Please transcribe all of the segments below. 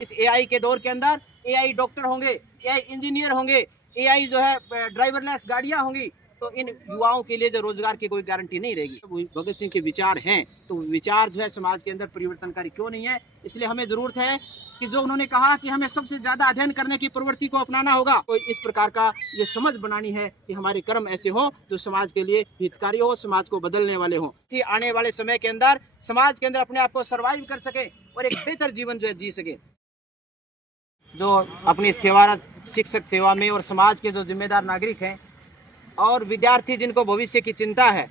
इस एआई के दौर के अंदर एआई डॉक्टर होंगे, एआई इंजीनियर होंगे, एआई जो है ड्राइवरलेस गाड़ियां होंगी, तो इन युवाओं के लिए जो रोजगार की कोई गारंटी नहीं रहेगी। भगत सिंह के विचार हैं, तो विचार जो है समाज के अंदर परिवर्तनकारी क्यों नहीं है। इसलिए हमें जरूरत है कि जो उन्होंने कहा कि हमें सबसे ज्यादा अध्ययन करने की प्रवृत्ति को अपनाना होगा, तो इस प्रकार का ये समझ बनानी है कि हमारे कर्म ऐसे हो जो समाज के लिए हितकारी हो, समाज को बदलने वाले हो, कि आने वाले समय के अंदर समाज के अंदर अपने आप को सर्वाइव कर सके और एक बेहतर जीवन जो है जी सके। जो अपनी सेवारत शिक्षक सेवा में और समाज के जो जिम्मेदार नागरिक हैं, और विद्यार्थी जिनको भविष्य की चिंता है,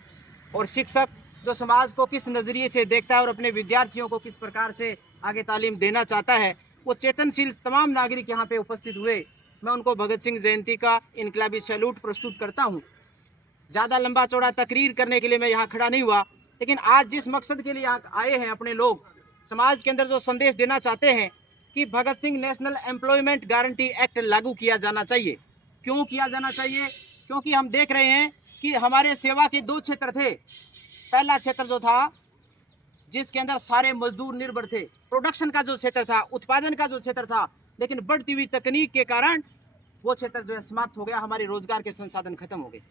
और शिक्षक जो समाज को किस नज़रिए से देखता है और अपने विद्यार्थियों को किस प्रकार से आगे तालीम देना चाहता है, वो चेतनशील तमाम नागरिक यहाँ पे उपस्थित हुए। मैं उनको भगत सिंह जयंती का इनकलाबी सैल्यूट प्रस्तुत करता हूँ। ज़्यादा लंबा चौड़ा तकरीर करने के लिए मैं यहाँ खड़ा नहीं हुआ, लेकिन आज जिस मकसद के लिए यहाँ आए हैं अपने लोग, समाज के अंदर जो संदेश देना चाहते हैं कि Bhagat Singh national employment guarantee act लागू किया जाना चाहिए। क्यों किया जाना चाहिए? क्योंकि हम देख रहे हैं कि हमारे सेवा के दो क्षेत्र थे। पहला क्षेत्र जो था जिसके अंदर सारे मजदूर निर्भर थे, प्रोडक्शन का जो क्षेत्र था, उत्पादन का जो क्षेत्र था, लेकिन बढ़ती हुई तकनीक के कारण वो क्षेत्र जो है समाप्त हो गया, हमारे रोजगार के संसाधन खत्म हो गए।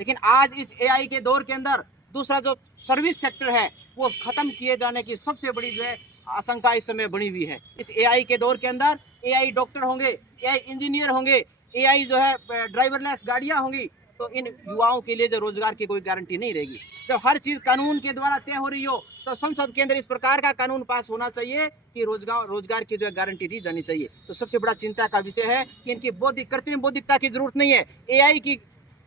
लेकिन आज इस एआई के दौर के अंदर दूसरा जो सर्विस सेक्टर है वो खत्म किए जाने की सबसे बड़ी जो है आशंका इस समय बनी हुई है। इस एआई के दौर के अंदर एआई डॉक्टर होंगे, एआई इंजीनियर होंगे, एआई जो है ड्राइवरलेस गाड़ियां होंगी, तो इन युवाओं के लिए जो रोजगार की कोई गारंटी नहीं रहेगी। जब हर चीज कानून के द्वारा तय हो रही हो, तो संसद के अंदर इस प्रकार का कानून पास होना चाहिए कि रोजगार की जो है गारंटी दी जानी चाहिए। तो सबसे बड़ा चिंता का विषय है कि इनकी कृत्रिम बौद्धिकता की जरूरत नहीं है। एआई की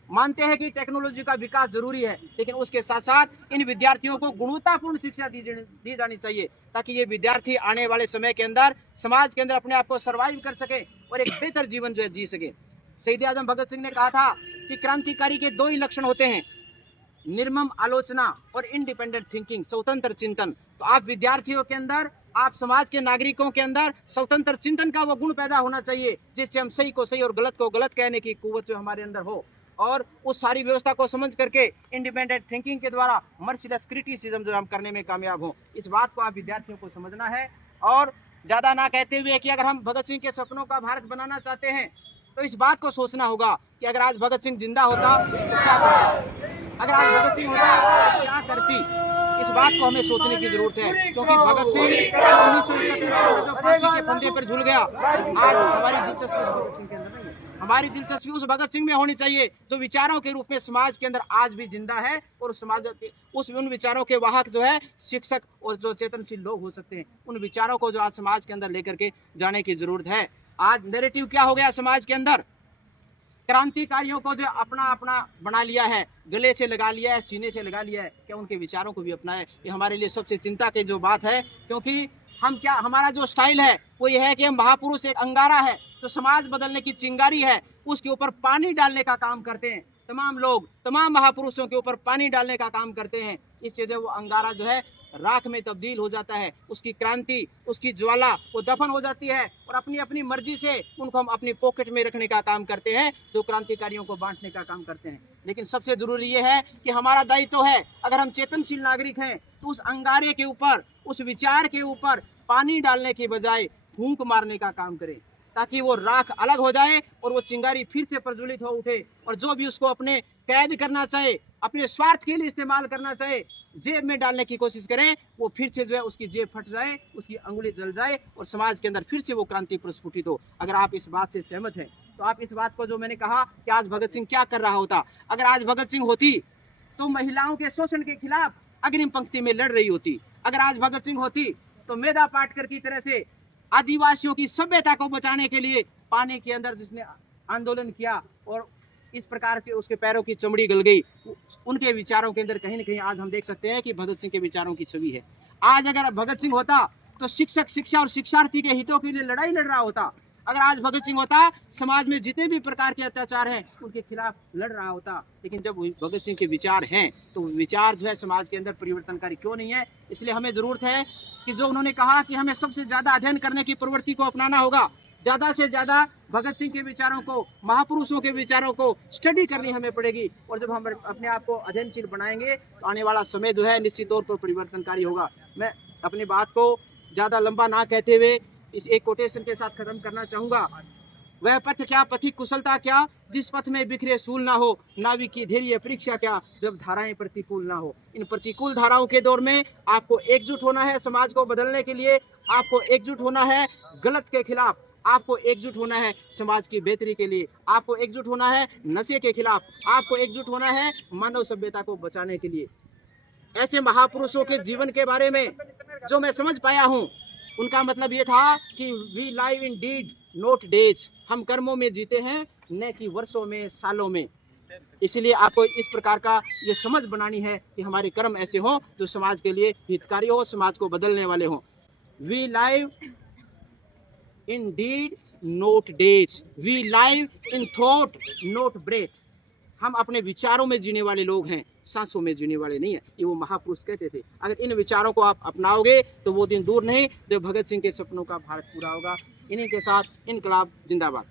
मानते हैं कि टेक्नोलॉजी का विकास जरूरी है, लेकिन उसके साथ साथ इन विद्यार्थियों को गुणवत्तापूर्ण शिक्षा दी जानी चाहिए, ताकि ये विद्यार्थी आने वाले समय के अंदर समाज के अंदर अपने आप को सर्वाइव कर सके और एक बेहतर जीवन जो है जी सके। शहीद आजम भगत सिंह ने कहा था कि क्रांतिकारी के दो ही लक्षण होते हैं, निर्मम आलोचना और इंडिपेंडेंट थिंकिंग, स्वतंत्र चिंतन। तो आप विद्यार्थियों के अंदर, आप समाज के नागरिकों के अंदर स्वतंत्र चिंतन का वो गुण पैदा होना चाहिए, जिससे हम सही को सही और गलत को गलत कहने की कुव्वत जो हमारे अंदर हो, और उस सारी व्यवस्था को समझ करके इंडिपेंडेंट थिंकिंग के द्वारा मर्सिलेस क्रिटिसिज्म जो हम करने में कामयाब हो। इस बात को आप विद्यार्थियों को समझना है, और ज्यादा ना कहते हुए कि अगर हम भगत सिंह के सपनों का भारत बनाना चाहते हैं, तो इस बात को सोचना होगा कि अगर आज भगत सिंह जिंदा होता तो क्या करता, अगर आज भगत सिंह होता तो क्या करती। इस बात को हमें सोचने की जरूरत है, क्योंकि भगत सिंह 1931 के अंदर जो फांसी के फंदे पर झूल गया, आज हमारी दिलचस्पी भगत सिंह के अंदर नहीं है। हमारी दिलचस्पी उस भगत सिंह में होनी चाहिए जो विचारों के रूप में समाज के अंदर आज भी जिंदा है, और समाज उन विचारों के वाहक जो है शिक्षक और जो चेतनशील लोग हो सकते हैं। उन विचारों को जो आज समाज के अंदर लेकर के जाने की जरूरत है। आज नैरेटिव क्या हो गया समाज के अंदर, क्रांतिकारियों को जो अपना अपना बना लिया है, गले से लगा लिया है, सीने से लगा लिया है, क्या उनके विचारों को भी अपनाए? ये हमारे लिए सबसे चिंता की जो बात है, क्योंकि हम क्या, हमारा जो स्टाइल है वो ये है कि हम महापुरुष एक अंगारा है जो समाज बदलने की चिंगारी है, उसके ऊपर पानी डालने का काम करते हैं। तमाम लोग तमाम महापुरुषों के ऊपर पानी डालने का काम करते हैं, इससे जो वो अंगारा जो है राख में तब्दील हो जाता है, उसकी क्रांति, उसकी ज्वाला वो दफन हो जाती है, और अपनी अपनी मर्जी से उनको हम अपनी पॉकेट में रखने का काम करते हैं, जो क्रांतिकारियों को बांटने का काम करते हैं। लेकिन सबसे जरूरी ये है कि हमारा दायित्व है, अगर हम चेतनशील नागरिक हैं, तो उस अंगारे के ऊपर, उस विचार के ऊपर पानी डालने के बजाय फूंक मारने का काम करें, ताकि वो राख अलग हो जाए और वो चिंगारी फिर से प्रज्वलित हो उठे, और जो भी उसको अपने कैद करना चाहे, अपने स्वार्थ के लिए इस्तेमाल करना चाहे, जेब में डालने की कोशिश करें, वो फिर से जो है उसकी जेब फट जाए, उसकी अंगुली जल जाए, और समाज के अंदर फिर से वो क्रांति प्रस्फुटित हो। अगर आप इस बात से सहमत हैं, तो आप इस बात को, जो मैंने कहा कि आज भगत सिंह क्या कर रहा होता, अगर आज भगत सिंह होती तो महिलाओं के शोषण के खिलाफ अग्रिम पंक्ति में लड़ रही होती। अगर आज भगत सिंह होती तो मेधा पाटकर की तरह से आदिवासियों की सभ्यता को बचाने के लिए पानी के अंदर जिसने आंदोलन किया, और इस प्रकार से उसके पैरों की चमड़ी गल गई, उनके विचारों के अंदर कहीं ना कहीं आज हम देख सकते हैं कि भगत सिंह के विचारों की छवि है। आज अगर भगत सिंह होता तो शिक्षक शिक्षा और शिक्षार्थी के हितों के लिए लड़ाई लड़ रहा होता। अगर आज भगत सिंह होता, समाज में जितने भी प्रकार के अत्याचार हैं उनके खिलाफ लड़ रहा होता। लेकिन जब भगत सिंह के विचार हैं, तो विचार जो है समाज के अंदर परिवर्तनकारी क्यों नहीं है। इसलिए हमें जरूरत है कि जो उन्होंने कहा कि हमें सबसे ज्यादा अध्ययन करने की प्रवृत्ति को अपनाना होगा, ज्यादा से ज्यादा भगत सिंह के विचारों को, महापुरुषों के विचारों को स्टडी करनी हमें पड़ेगी, और जब हम अपने आप को अध्ययनशील बनाएंगे तो आने वाला समय जो है निश्चित तौर पर परिवर्तनकारी होगा। मैं अपनी बात को ज्यादा लंबा ना कहते हुए इस एक कोटेशन के साथ खत्म करना चाहूंगा। वह पथ क्या, पथिक कुशलता क्या, जिस पथ में बिखरे सूल ना हो, नाविक की धैर्य परीक्षा क्या, जब धाराएं प्रतिकूल ना हो। इन प्रतिकूल धाराओं के दौर में आपको एकजुट होना है समाज को बदलने के लिए, आपको एकजुट होना है गलत के खिलाफ, आपको एकजुट होना है समाज की बेहतरी के लिए, आपको एकजुट होना है नशे के खिलाफ, आपको एकजुट होना है मानव सभ्यता को बचाने के लिए। ऐसे महापुरुषों के जीवन के बारे में जो मैं समझ पाया हूँ, उनका मतलब ये था कि we live in deed not days, हम कर्मों में जीते हैं न कि वर्षों में, सालों में। इसलिए आपको इस प्रकार का ये समझ बनानी है कि हमारे कर्म ऐसे हों जो समाज के लिए हितकारी हो, समाज को बदलने वाले हों। We live in deed not days, we live in thought not breath. हम अपने विचारों में जीने वाले लोग हैं, सांसों में जीने वाले नहीं है। ये वो महापुरुष कहते थे। अगर इन विचारों को आप अपनाओगे तो वो दिन दूर नहीं जब भगत सिंह के सपनों का भारत पूरा होगा। इन्हीं के साथ इनकलाब जिंदाबाद।